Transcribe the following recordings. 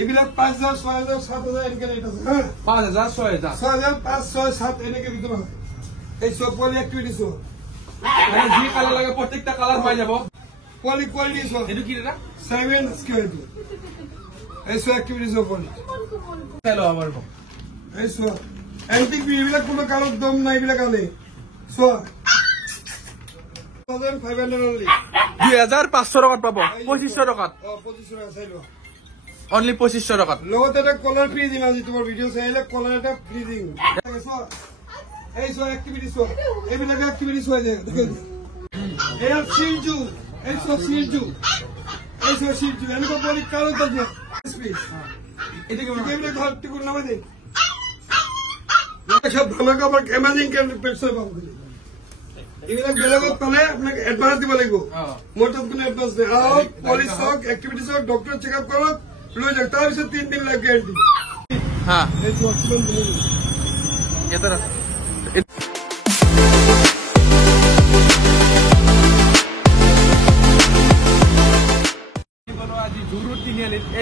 এইবিলাক 5000 6000 7000 এনেকে ৰেট আছে হা 5000 6000 6000 5 6 7 এনেকে ভিতৰত হয় এই সব পলি এক্টিভিটি সব মানে যি কালার লাগে প্রত্যেকটা কালার পাই যাব পলি কোয়ালিটি সব এটু কি এটা 7 স্কয়ার এই সব এক্টিভিটি সব পলি হ্যালো আমার এই সব এন্টিক এইবিলাক কোনো কালার দম নাই এইবিলাক আলে সব 1500 অনলি 2500 টাকাত পাবো 2500 টাকাত 2500 টাকা চাইলো অনলি 2500 টাকাত লগতে এটা কলার ফ্রি দিম আজি তোমার ভিডিও চাইলে কলার এটা ফ্রি দিম এই সব এক্টিভিটি সব এইবিলাক এক্টিভিটি সব দেখেন এই সিলজু এই সব সিলজু এনেকো বলি কালো তো যে স্পেস এটা কি এইবিলাক ঘর টিকুর নামে দে সব ধামাকা আবার অ্যামাজিং কেন পেটসে পাবো এইবিলাক বেলেগত পালে আপনাকে অ্যাডভান্স দিব লাগিব মোটত কোনো অ্যাডভান্স নাই আও পলিস সক এক্টিভিটি সক ডক্টর চেকআপ করো লৈ যাক তার পিছত 3 দিন লাগে গ্যারান্টি হ্যাঁ এই সব এটা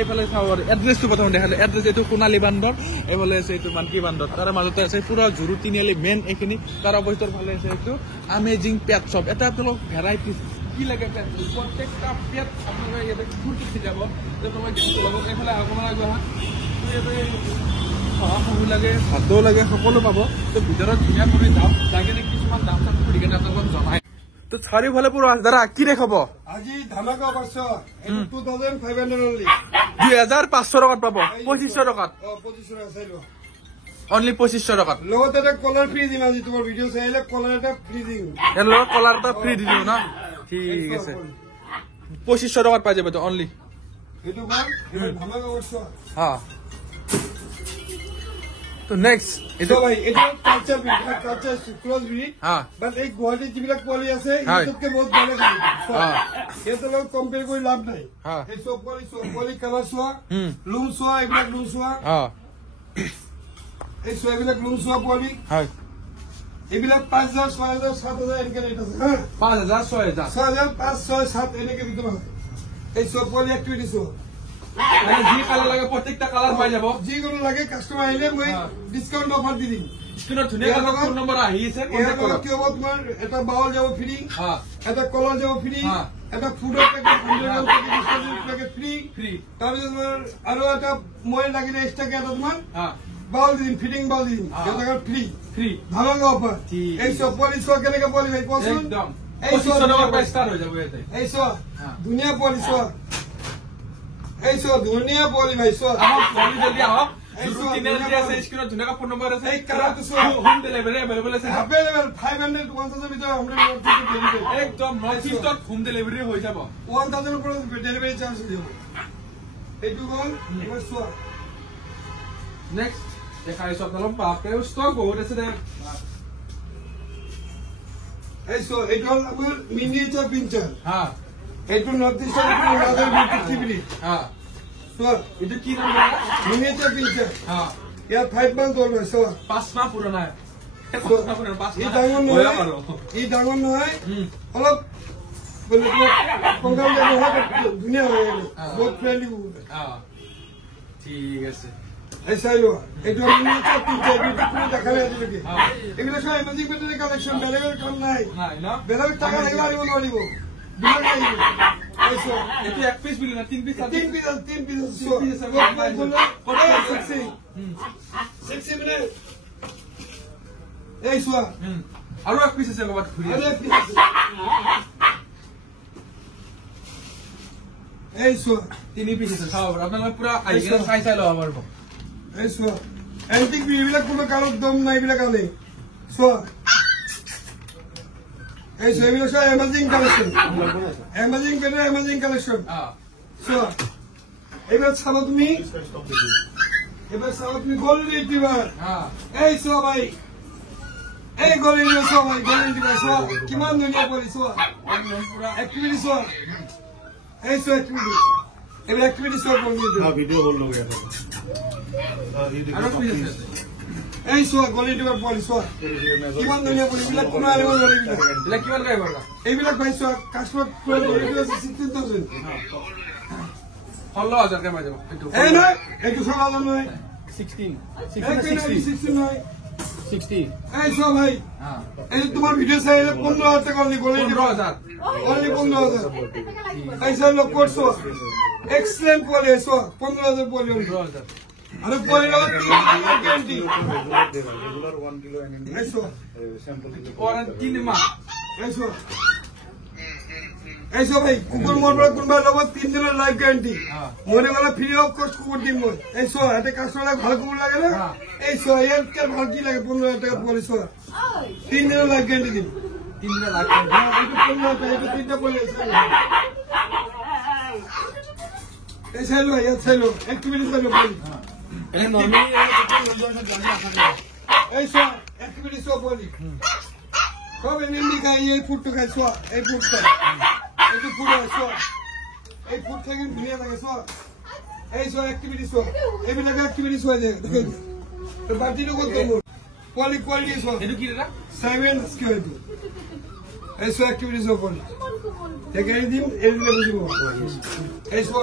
এইফালে চাওয়ার এড্রেসটো প্রথম দেখালে এড্রেস এইটো সোণালী বান্দর এইফালে আছে এইটো মানকি বান্দর তার মাজতে আছে পুরা জুৰু তিনিআলি মেইন এইখিনি তাৰ অপজিটৰ ফালে আছে এইটো আমেজিং পেট শপ এটা আপোনালোক ভেৰাইটিজ কি লাগে প্ৰত্যেকটা পেট আপোনালোকে ইয়াতে ফুটি যাব তোমাক ল'ব এইফালে অকণমান আগবঢ়া সহু লাগে ভাতো লাগে সকলো পাব তো ভিতৰত ধুনীয়া কৰি যাম লাগে কিছুমান দাম চাম সুধি কেনে আপোনালোকক জনাই তো চাৰিওফালে পুৰা দাদা কি দেখাব আজি ধামাকা অফাৰ এইটো 2500 অনলি 2500 টাকাত পাব 2500 টাকাত 2500 টাকা চাইলো অনলি 2500 টাকাত লগতে এটা কলার ফ্রি দিম আজি তোমার ভিডিও চাইলে কলার এটা ফ্রি দিম এর লগ কলারটা ফ্রি দি দিও না ঠিক আছে 2500 টাকাত পাই যাবে তো অনলি এটো ভাল ধামাকা অফার হ্যাঁ তো নেক্সট এটো ভাই এটা কালচার ক্লোজ ব্রিড হ্যাঁ বাট এই গুৱাহাটী যিবিলাক পোৱালি আছে ইটোতকে বহুত বেলেগ হয় এটা লগ কম্পেয়াৰ কৰি লাভ নাই এই সব পোৱালি কালার সোয়া লুম সোয়া এইবিলাক লুম সোয়া এই সব এইবিলাক লুম সোয়া পোৱালি হয় এইবিলাক 5000 6000 7000 এনেকে ৰেট আছে হা 5000 6000 6000 5 6 7 এনেকে ভিতৰত হয় এই সব পোৱালি এক্টিভিটি সব মানে যি কালার লাগে প্রত্যেকটা কালার পাই যাব যি কোনো লাগে কাস্টমার আইলে মই ডিসকাউন্ট অফার দি দিম স্ক্রিনত ধুনীয়া ফোন নম্বৰ আহিছে কন্টাক্ট কৰক কি হ'ব তোমাৰ এটা বাউল যাব ফ্ৰি এটা কলাৰ যাব ফ্ৰি এটা ফুডৰ পেকেট 100 পেকেট ফ্ৰি তাৰপিছত তোমাৰ আৰু এটা মই লাগিলে এক্সট্ৰা এটা তোমাৰ বাউল দিম ফিটিং বাউল দিম এটা ফ্রি ধামাকা অফার এই সব পলিশ কেনেকে পলি ভাই পছন্দ একদম এই 2500 টাকা প্রাইস স্টার্ট হৈ যাব এতে এই সব দুনিয়া পলিশ এই সব দুনিয়া পলি ভাই সব আমার পলি জলদি আহক জুৰু তিনিআলি আছে স্ক্ৰিনত ধুনীয়া ফোন নম্বৰ আছে এই কালাৰটো সব হোম ডেলিভাৰি अवेलेबल আছে अवेलेबल 500 1000 ভিতৰত 100 ডেলিভাৰি একদম নৰ্থ ইষ্টত হোম ডেলিভাৰি হৈ যাব 1000 ওপৰত ডেলিভাৰি চাৰ্জ হৈ যাব এইটো গল এবাৰ সোয়া নেক্সট দেখাইছো আপোনালোক পাপে ষ্টক বহুত আছে দে এই সো এইটো আমাৰ মিনিয়েচাৰ পিঞ্চাৰ হ্যাঁ এইটো নৰ্থ ইষ্টৰ ৰাদাৰ বিউটিফুলি হ্যাঁ সো এটা কি নাম বলা মিনিয়েচাৰ পিঞ্চাৰ হ্যাঁ ইয়াত 5 মান্থ ওল্ড হয় সো 5 মাহ পুৰণা এই ডাঙৰ নহয় অলপ বলে কংগাল নহয় ধুনীয়া হয় বহুত ফ্ৰেন্ডলি ঠিক আছে এই চাইলো এইটো মিনিয়েচার পিঞ্চার বিউটিফুলি দেখালে আজিলৈকে এগুলো সব এমাজিং পেটারের কালেকশন বেলেগের কাম নাই না বেলেগ টাকা লাগিলে আনিব নোৱাৰিব এটো এক পিস বিল না তিন পিস সেক্সি মানে এই সোয়া আৰু এক পিস আছে বাবা ঘুরি এই সোয়া তিনি পিস আছে চাও আপোনালোকে পুরা আইগেন চাই লও পারবো এই সোয়া এন্টিক এইবিলাক কোনো কালো দম নাই এইবিলাক আনে সোয়া এই সব এইবিলাক সব অ্যামাজিং কালেকশন অ্যামাজিং পেটার অ্যামাজিং কালেকশন সোয়া এবার চালো তুমি গোল্ড রিট্রিভার এই সোয়া ভাই এই গোল্ড রিট্রিভার সোয়া ভাই গোল্ড রিট্রিভার সোয়া কিমান ধুনীয়া পলি সোয়া পুরা অ্যাক্টিভিটি সোয়া এই সোয়া অ্যাক্টিভিটি এবার অ্যাক্টিভিটি সোয়া কোন ভিডিও বল লোগে এই সোয়া গোল্ড রিট্রিভার পলি সোয়া কিমান ধুনীয়া পলি বিলাক কোনো আনিব নোৱাৰিব এলা কিমান গায় বলা এইবিলাক ভাই সোয়া কাস্টমার পুরো রিট্রিভার 16000 16,000 পাই যাব এই নয় এইটো 16,000 নয় 16 16 নয় 60 এই সব ভাই এই তোমার ভিডিও চাইলে 15,000 টাকা অনলি বলে 15,000 অনলি 15,000 এই সব লোক করছো এক্সেলেন্ট বলে এসো 15,000 বলে 15,000 আরে বলে না গ্যারান্টি রেগুলার 1 কিলো এনএমডি এসো স্যাম্পল দিলে ওরা 3 মাস এসো এইসব ভাই কুকুর মরবার কোনবার লব 3 দিনের লাইফ গ্যারান্টি মরে গেলে ফ্রি অফ কস্ট কুকুর দিন মই এইসো এতে কাস্টমার ভালো কুকুর লাগে না এইসো এর কে ভালো কি লাগে 15,000 টাকা পরে সো 3 দিনের লাইফ গ্যারান্টি দিন 3 দিনের লাখ এইটা 15,000 টাকা এটা তিনটা বলে এই ছেলো এই ছেলো অ্যাক্টিভিটি ছেলো বলি এটা নরমালি এইসো অ্যাক্টিভিটি সব বলি সব এমনি খাই এই ফুডটা খাই সো এই ফুডটা এইটো ফুড সো এই ফুড থেকে ধুনিয়া লাগে সো এই সো অ্যাক্টিভিটি সো এইবিলাক অ্যাক্টিভিটি সো যায় দেখেন তো বাটিটো কত মোর কোয়ালিটি সো এটো কি এটা 7 স্কয়ার টু এই সো অ্যাক্টিভিটি সো বলি থেকে দিন এই দিলে বুঝিব এই সো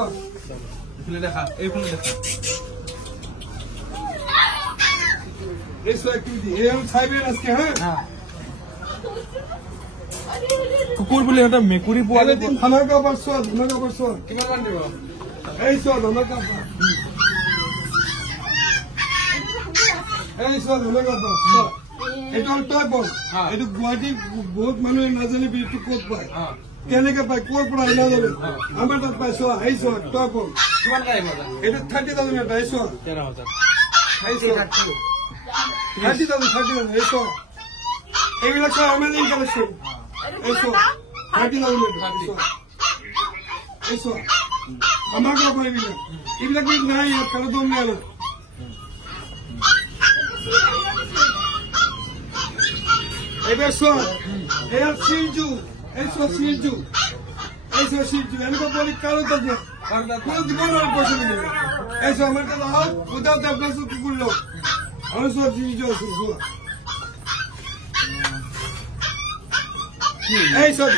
ফুলে দেখা এই ফুলে দেখা এই সো অ্যাক্টিভিটি এই 7 আজকে হ্যাঁ কুকুর বলে এটা মেকুরি পোৱালি দিন ধামাকা পারছো কিমান মান দিব এই সো ধামাকা এই সো ধামাকা পারছো এটা টয় বল এটা গুৱাহাটী বহুত মানুহে নাজানে বিটু ক'ত পায় কেনেকে পায় ক'ৰ পৰা আনা যাবে আমাৰ তাত পাইছো এই সো টয় বল কিমান লাগিব এটা 30,000 এটা এই সো 13,000 এই সো 30,000 এই সো এইবিলাক সব অ্যামেজিং কালেকশন এইসো 30,000 এইসো আমার কাছে এইবিলাক এইবিলাক কি নাই কালো দম নেই না এবার সো এই সিনজু এইসো সিনজু এনেকো বলি কালো দম না কোন জীবন আর পয়সা নেই এইসো আমার কাছে আও উদাও দেবনাস কুকুর লোক আর সো সিনজু সো এই সব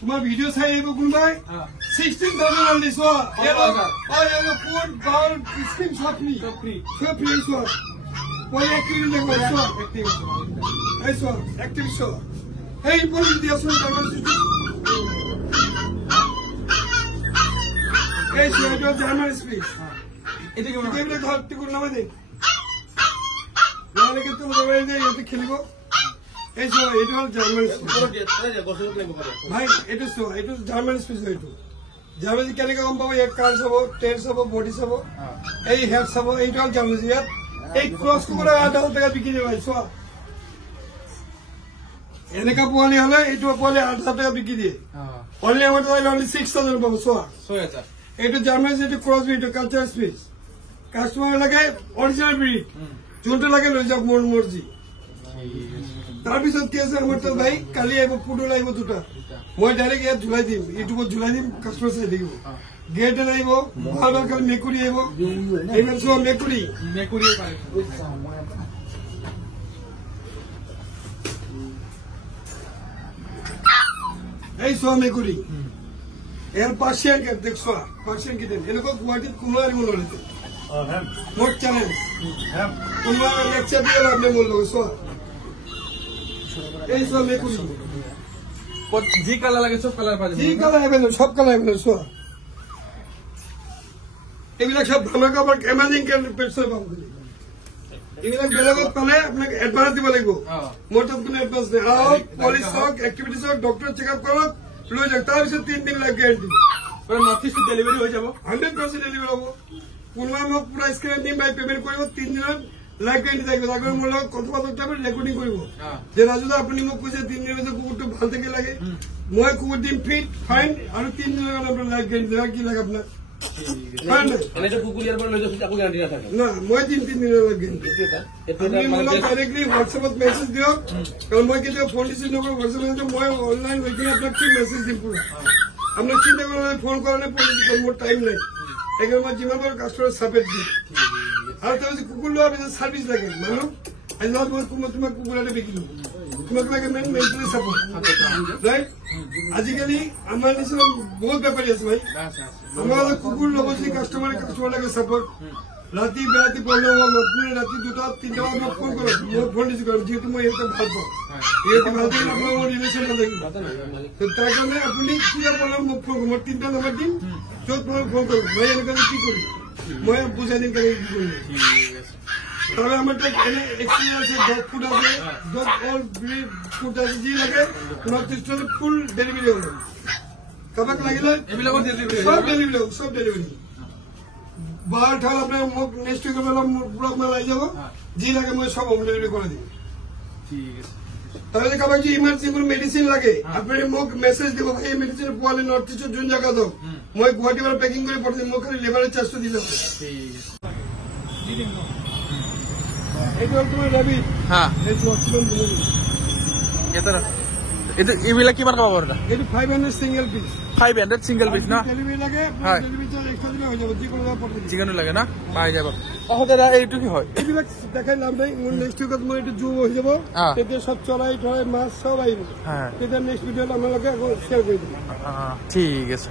তোমার ভিডিও চাই আহিব কোনবাই 16,000 অনলি সো এলো ফুড বাউল স্কিম সব ফ্রি সো পরে অ্যাক্টিভিটি দেখো সো এই সো অ্যাক্টিভিটি সো এই বলি দিয়া সো এই সো এটা জার্মান স্পিচ এটা কি এগুলো ঘর টিকুর নামে দে নালে কিন্তু তোমরা এতে খেলবো এই সো এটা হল জার্মান ভাই এটা সো এটা জার্মান স্পিচ এইটো জার্মান কেনেকে গম পাবো এক কার সব টেল সব বডি সব এই হেড সব এইটো হল জার্মান ইয়াত এই ক্রস করে 8,000 টাকা বিক্রি যায় ভাই সো এনেকা পোৱালি হলে এইটো পোৱালি 8,000 টাকা বিক্রি দিয়ে অনলি আমার তাহলে অনলি 6,000 পাবো সো 6,000 এইটো জার্মান যেটো cross breed culture speech customer লাগে অরিজিনাল ব্রিড যোনটো লাগে লৈ যাওক মোৰ মৰ্জি তাৰপিছত কি আছে আমাৰ তাত ভাই কালি আহিব পুডল আহিব দুটা মই ডাইৰেক্ট ইয়াত ঝুলাই দিম ইউটিউবত ঝুলাই দিম কাষ্টমাৰ চাই থাকিব গেট আহিব ভাল ভাল কালি মেকুৰী আহিব এইবাৰ চোৱা মেকুৰী পায় এই চোৱা মেকুৰী এর পার্সিয়ান কে দেখছো পার্সিয়ান কি দেন এনেকো গুয়াহাটিত কোনো আর মনে হইছে মোট চ্যালেঞ্জ তোমার লেকচার দিয়ে আপনি বললো সো এই সব মেকুরি জি কালার লাগে সব কালার পাওয়া জি যাবে কালার হবে সব কালার হবে সো এগুলা সব ধামাকা বা অ্যামেজিং কে পেটসে পাবো এগুলা বেলেগত পালে আপনাকে অ্যাডভান্স দিব লাগিব মোট কোনো অ্যাডভান্স নেই আও পলিস হক অ্যাক্টিভিটি হক ডক্টর চেকআপ করক লৈ যাক তাৰপিছত 3 দিন লাগ গ্যারান্টি পুরো নর্থ ইস্ট ডেলিভারি হয়ে যাব 100% ডেলিভারি হবো কোনোবা মোক পুরা স্ক্রিন দিম বাই পেমেন্ট কৰিব 3 দিনৰ লাইভ গ্যাৰান্টি থাকিব তাৰপৰে মোৰ লগত কথা পাততে আপুনি ৰেকৰ্ডিং কৰিব যে ৰাজুদা আপুনি মোক কৈছে 3 দিনৰ পিছত কুকুৰটো ভাল থাকে লাগে মই কুকুৰ দিম ফিট ফাইন আৰু 3 দিনৰ কাৰণে আপোনাৰ লাইভ গ্যাৰান্টি লাগে কি লাগে আপোনাৰ এনে তো কুকুৰ ইয়াৰ পৰ লৈ যাচ্ছে আকো গ্যাৰান্টি না থাকে না মই 3 দিনৰ লাইভ গ্যাৰান্টি আপুনি মোক ডাইৰেক্টলি হোয়াটসঅ্যাপত মেসেজ দিয়ক কাৰণ মই কেতিয়া ফোন ৰিচিভ নকৰো হোয়াটসঅ্যাপত মই অনলাইন হৈ কিনে আপোনাক কি মেসেজ দিম পুৰা আপনাৰ চিন্তা কৰলে ফোন কৰালে পলিসি মোট টাইম নাই এখানে মই যিমান পাৰো কাস্টমাৰ সাপোৰ্ট দিম আৰ তুমি কুকুৰ লোৱা পিছত সাৰ্ভিস লাগে মানুহ আজ তোমাক কুকুৰ এটা বিকিলো তোমাক লাগে মেইন মেণ্টেলি ছাপোৰ্ট ৰাইট আজিকালি আমাৰ নিচিনা বহুত বেপাৰী আছে ভাই আমাৰ কুকুৰ ল'ব যদি কাষ্টমাৰ লাগে ছাপোৰ্ট ৰাতি বেৰাতি প্ৰব্লেম হ'ব আপুনি ৰাতি 2টা 3টা বজাত মোক ফোন কৰক মই ফোন ৰিচিভ কৰিম যিহেতু মই ইহঁতক ভাল পাওঁ ইহঁতে ভাল থাকিলে আপোনাৰ মোৰ ৰিলেশ্যন ভাল থাকিব তাৰ কাৰণে আপুনি কিবা প্ৰব্লেম মোক ফোন কৰিব মই 3টা নম্বৰ দিম য'ত মই ফোন কৰিম মই এনেকৈ কি কৰিম মই বুজাই দিম কেনেকৈ কি কৰিম তাহলে আমার এনে এক্সপিরিয়েন্স আছে ডগ ফুড আছে ডগ অল ব্রিড ফুড আছে যি লাগে নর্থ ইস্টে ফুল ডেলিভারি হবে কাবাক লাগিলে সব ডেলিভারি বাল ঠাল আপনার মোক নেক্সট উইকে বেলা ব্লক মাল আই যাব যি লাগে মই সব হোম ডেলিভারি করে দিই ঠিক আছে তাহলে কাবাক যে ইমার্জেন্সি কোনো মেডিসিন লাগে আপনি মোক মেসেজ দিব ভাই মেডিসিন পোৱালে নৰ্থ ইস্ট যোন জায়গা দাও মই গুৱাহাটী পৰা পেকিং কৰি পঠাই মোক খালি লেবাৰেৰ চাৰ্জটো দিলে ঠিক আছে এইটো হ'ল তোমাৰ ৰেবিট হ্যাঁ এইটো অক্সিজেন ডেলিভারি এটা এইবিলাক কিমান পাব এটা এইটো 500 সিঙ্গেল পিস 500 সিঙ্গেল পিস না ডেলিভারি লাগে হয়। ডেলিভারি চার্জ এক্সট্রা দিলে হৈ যাব যিকোনো জায়গা পঠাই দিম চিকেনো লাগে না পাই যাব দাদা এইটো কি হয় এইবিলাক দেখাই লাভ নাই মোৰ নেক্সট উইকত মই এইটো জুম হৈ যাব তেতিয়া সব চলাই থৰাই মাছ সব আহিব হ্যাঁ তেতিয়া নেক্সট ভিডিঅ'ত আপোনালোকে আকৌ শ্বেয়াৰ কৰি দিম ঠিক আছে